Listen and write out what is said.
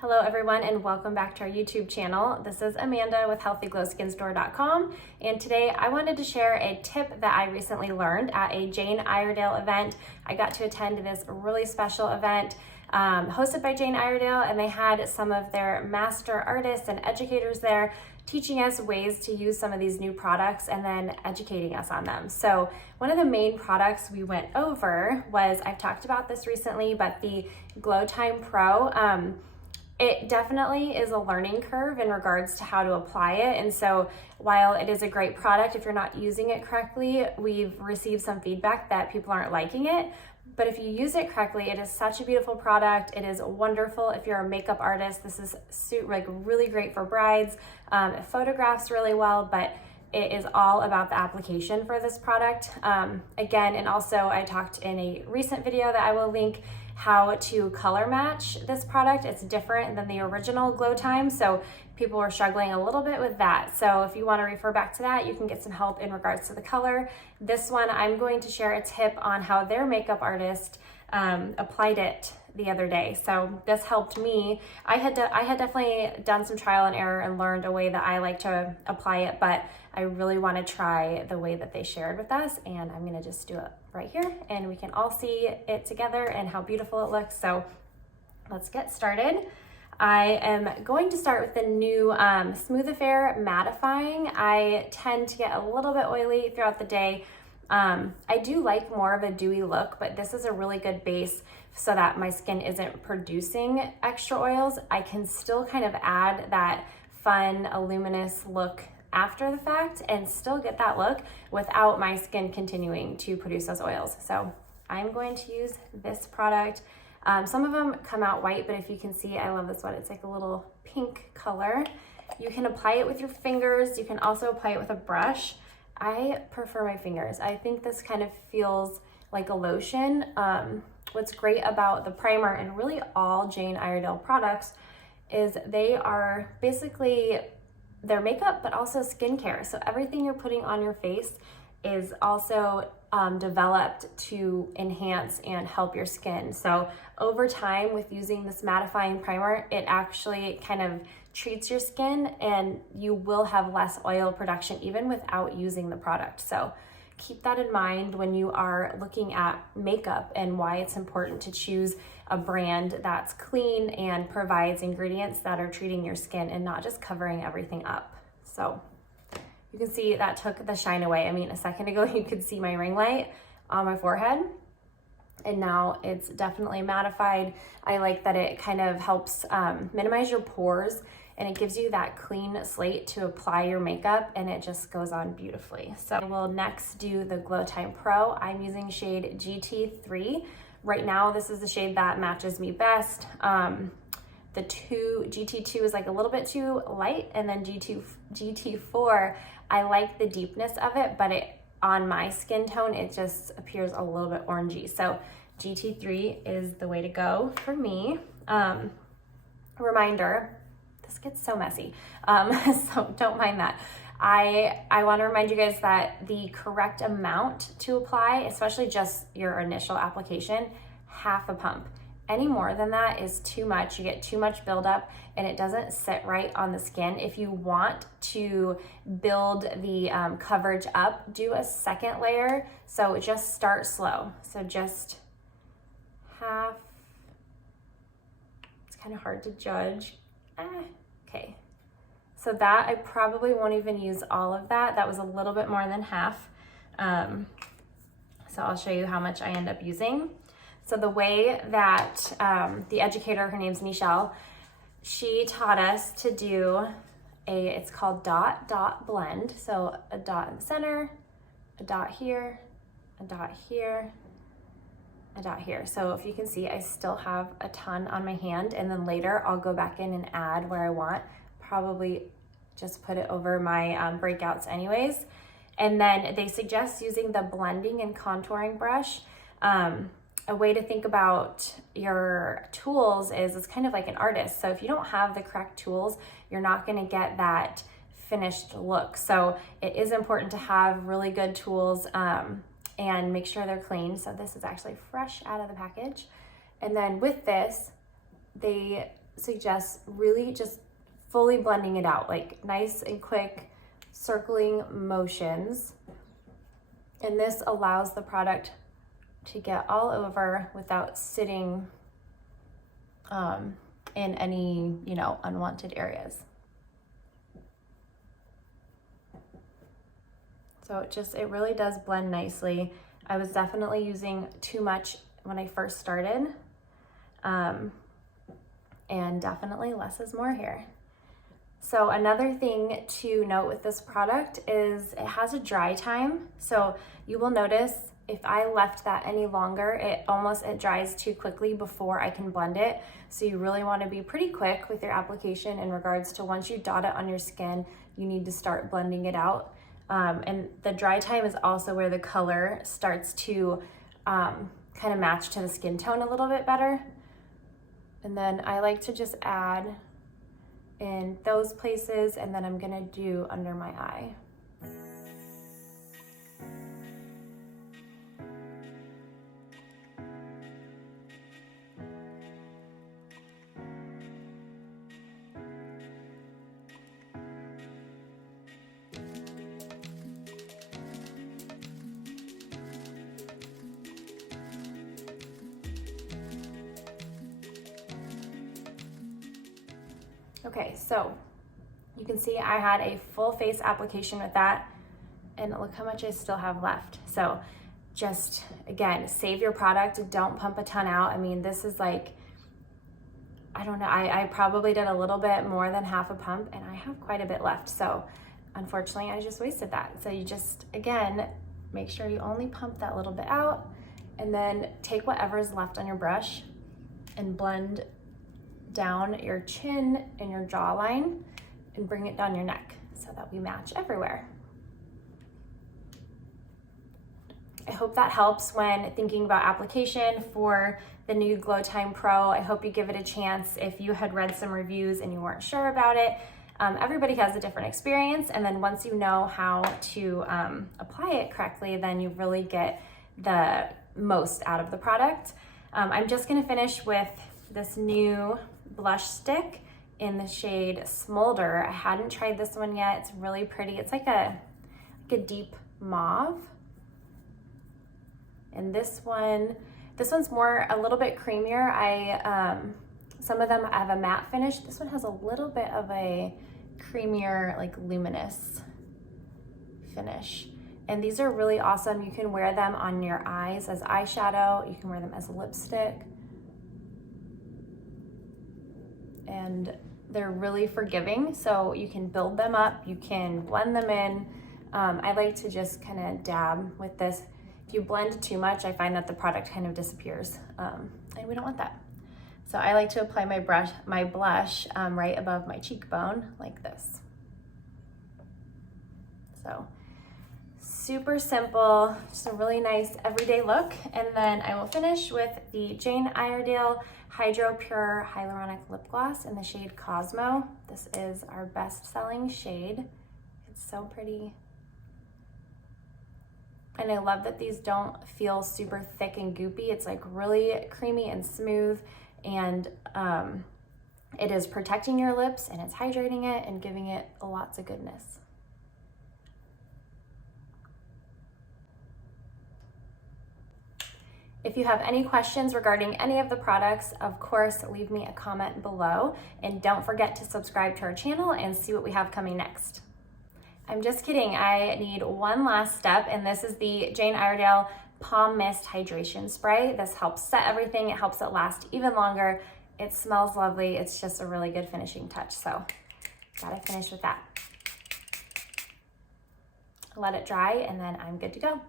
Hello everyone and welcome back to our YouTube channel. This is Amanda with HealthyGlowSkinStore.com, and today I wanted to share a tip that I recently learned at a Jane Iredale event. I got to attend this really special event hosted by Jane Iredale, and they had some of their master artists and educators there teaching us ways to use some of these new products and then educating us on them. So one of the main products we went over was, I've talked about this recently, but the Glow Time Pro. It definitely is a learning curve in regards to how to apply it. And so while it is a great product, if you're not using it correctly, we've received some feedback that people aren't liking it. But if you use it correctly, it is such a beautiful product. It is wonderful if you're a makeup artist. This is really great for brides. It photographs really well, but it is all about the application for this product. Again, and also I talked in a recent video that I will link how to color match this product. It's different than the original Glow Time, so people were struggling a little bit with that. So if you want to refer back to that, you can get some help in regards to the color. This one, I'm going to share a tip on how their makeup artist applied it the other day. So this helped me. I had definitely done some trial and error and learned a way that I like to apply it, but I really want to try the way that they shared with us, and I'm going to just do it right here and we can all see it together and how beautiful it looks. So let's get started. I am going to start with the new Smooth Affair Mattifying. I tend to get a little bit oily throughout the day. I do like more of a dewy look, but this is a really good base so that my skin isn't producing extra oils. I can still kind of add that fun, luminous look after the fact and still get that look without my skin continuing to produce those oils. So I'm going to use this product. Some of them come out white, but if you can see, I love this one. It's like a little pink color. You can apply it with your fingers. You can also apply it with a brush. I prefer my fingers. I think this kind of feels like a lotion. What's great about the primer and really all Jane Iredale products is they are basically their makeup, but also skincare. So everything you're putting on your face is also developed to enhance and help your skin. So over time, with using this mattifying primer, it actually kind of treats your skin and you will have less oil production even without using the product. So keep that in mind when you are looking at makeup and why it's important to choose a brand that's clean and provides ingredients that are treating your skin and not just covering everything up. So you can see that took the shine away. I mean, a second ago you could see my ring light on my forehead, and now it's definitely mattified. I like that it kind of helps minimize your pores, and it gives you that clean slate to apply your makeup, and it just goes on beautifully. So I will next do the Glow Time Pro. I'm using shade GT3. Right now, this is the shade that matches me best. The GT2 is like a little bit too light, and then GT4, I like the deepness of it, but on my skin tone, it just appears a little bit orangey. So GT3 is the way to go for me. Reminder, this gets so messy, so don't mind that. I want to remind you guys that the correct amount to apply, especially just your initial application, half a pump. Any more than that is too much. You get too much buildup and it doesn't sit right on the skin. If you want to build the coverage up, do a second layer. So just start slow. So just half. It's kind of hard to judge. Okay. So that, I probably won't even use all of that. That was a little bit more than half. So I'll show you how much I end up using. So the way that the educator, her name's Nichelle, she taught us to do it's called dot, dot, blend. So a dot in the center, a dot here, a dot here, a dot here. So if you can see, I still have a ton on my hand, and then later I'll go back in and add where I want. Probably just put it over my breakouts anyways. And then they suggest using the blending and contouring brush. A way to think about your tools is it's kind of like an artist. So if you don't have the correct tools, you're not gonna get that finished look. So it is important to have really good tools and make sure they're clean. So this is actually fresh out of the package. And then with this, they suggest really just fully blending it out, like nice and quick circling motions. And this allows the product to get all over without sitting in any, unwanted areas. So it really does blend nicely. I was definitely using too much when I first started. And definitely less is more here. So another thing to note with this product is it has a dry time. So you will notice if I left that any longer, it dries too quickly before I can blend it. So you really want to be pretty quick with your application in regards to once you dot it on your skin, you need to start blending it out. And the dry time is also where the color starts to kind of match to the skin tone a little bit better. And then I like to just add in those places, and then I'm gonna do under my eye. Okay, so you can see I had a full face application with that, and look how much I still have left. So just, again, save your product, don't pump a ton out. I mean, this is like, I don't know, I probably did a little bit more than half a pump, and I have quite a bit left. So unfortunately, I just wasted that. So you just, again, make sure you only pump that little bit out, and then take whatever's left on your brush and blend down your chin and your jawline and bring it down your neck so that we match everywhere. I hope that helps when thinking about application for the new Glow Time Pro. I hope you give it a chance. If you had read some reviews and you weren't sure about it, everybody has a different experience, and then once you know how to apply it correctly, then you really get the most out of the product. I'm just gonna finish with this new blush stick in the shade Smolder. I hadn't tried this one yet. It's really pretty. It's like a deep mauve. And this one's a little bit creamier. Some of them have a matte finish. This one has a little bit of a creamier, like luminous finish. And these are really awesome. You can wear them on your eyes as eyeshadow. You can wear them as a lipstick. And they're really forgiving, so you can build them up, you can blend them in. I like to just kind of dab with this. If you blend too much, I find that the product kind of disappears, and we don't want that. So I like to apply my blush right above my cheekbone, like this. So super simple, just a really nice everyday look. And then I will finish with the Jane Iredale Hydro Pure Hyaluronic Lip Gloss in the shade Cosmo. This is our best-selling shade. It's so pretty. And I love that these don't feel super thick and goopy. It's like really creamy and smooth, and it is protecting your lips, and it's hydrating it and giving it lots of goodness. If you have any questions regarding any of the products, of course, leave me a comment below, and don't forget to subscribe to our channel and see what we have coming next. I'm just kidding, I need one last step, and this is the Jane Iredale Palm Mist Hydration Spray. This helps set everything, it helps it last even longer. It smells lovely, it's just a really good finishing touch, so gotta finish with that. Let it dry, and then I'm good to go.